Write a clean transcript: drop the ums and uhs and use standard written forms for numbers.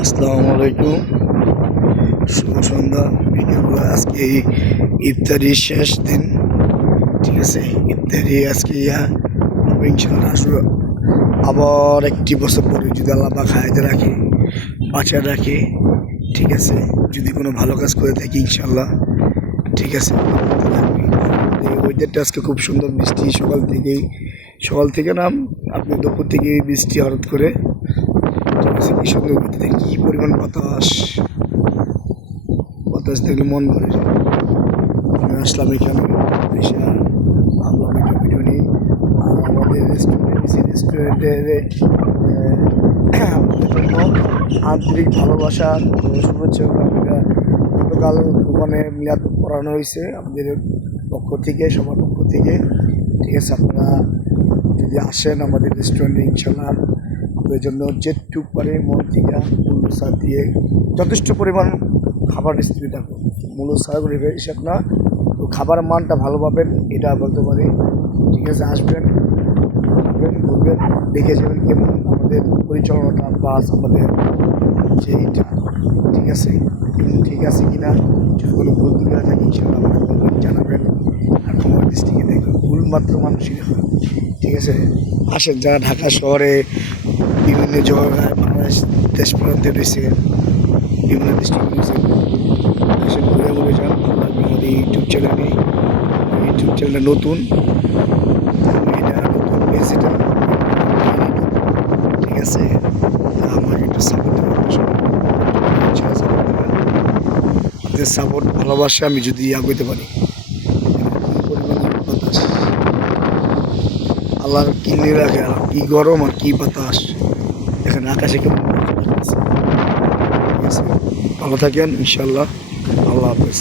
আসসালামু আলাইকুম। শুভ সন্ধ্যা বিকেলবেলা। আজকে এই ইফতারির শেষ দিন, ঠিক আছে। ইফতারি আজকে হবে ইনশাল্লাহ। আসলে আবার একটি বছর পরে যদি আল্লাহ পাক হায়াতে রাখে, বাঁচায় রাখে, ঠিক আছে, যদি কোনো ভালো কাজ করে থাকি ইনশাল্লাহ, ঠিক আছে। ওয়েদারটা আজকে খুব সুন্দর, বৃষ্টি সকাল থেকে নাম আপনি দুপুর থেকে বৃষ্টি হঠাৎ করে, ঠিক আছে। কি সুন্দর করতে, কি পরিমাণ বাতাস দেখলে মন ভরে যায়। আমি আসলাম এখানে, এসে ভাবলাম একটা ভিডিও নিই। আর আমাদের রেস্টুরেন্টের আমাদের জন্য আন্তরিক ভালোবাসা ও শুভেচ্ছা। গতকাল দোকানে মিলাদ পড়ানো হয়েছে আমাদের পক্ষ থেকে, সবার পক্ষ থেকে, ঠিক আছে। আপনারা যদি আসেন আমাদের রেস্টুরেন্টে ইনশাল্লাহ আপনাদের জন্য যেটুক পারে মন থেকে মূল্য ছাড় দিয়ে যথেষ্ট পরিমাণ খাবার রেসিপি থাকুন। মূল্য ছাড় করে হিসাব না, তো খাবারের মানটা ভালো পাবেন এটা বলতে পারি, ঠিক আছে। আসবেন, ঘুরবেন, দেখে যাবেন কেমন আমাদের পরিচালনাটা, প্লাস আমাদের যেইটা, ঠিক আছে, ঠিক আছে কিনা। যদি কোনো ভুল দিকে থাকে ইনশাল্লাহ আমাদের বলবেন, জানাবেন। আর আমার দৃষ্টিকে দেখবেন ভুল মাত্র মানুষই না, ঠিক আছে। আসেন, যারা ঢাকা শহরে বিভিন্ন জায়গায় বাংলাদেশ দেশ প্রান্তে রয়েছে, বিভিন্ন ডিস্ট্রিক্ট রয়েছে, আসেন ঘুরে যান। আমাদের ইউটিউব চ্যানেলে নতুন, এটা নতুন পেজ, এটা ঠিক আছে। আমাকে একটু সাপোর্ট দেবেন, আপনাদের সাপোর্ট ভালোবাসা আমি যদি আগাইতে পারি। বাতাস আল্লাহর কি রাখে, কি গরম আর কি বাতাস, এখানে আকাশে কেমন, ঠিক আছে। ভালো থাকেন ইনশাল্লাহ। আল্লাহ হাফেজ।